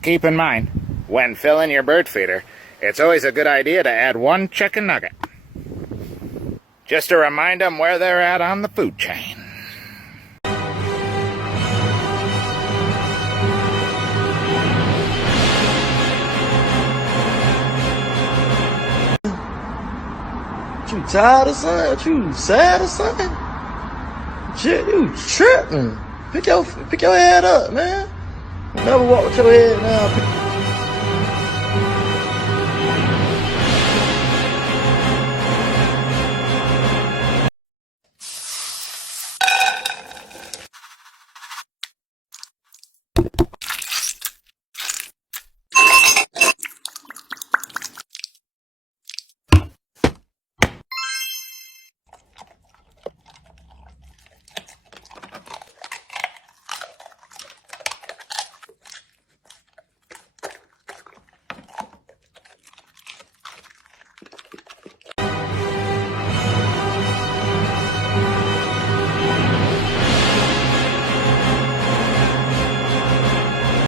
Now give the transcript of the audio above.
Keep in mind, when filling your bird feeder, it's always a good idea to add one chicken nugget, just to remind them where they're at on the food chain. You tired or something? You sad or something? Shit, you tripping. Pick your head up, man. Never walk with your head down.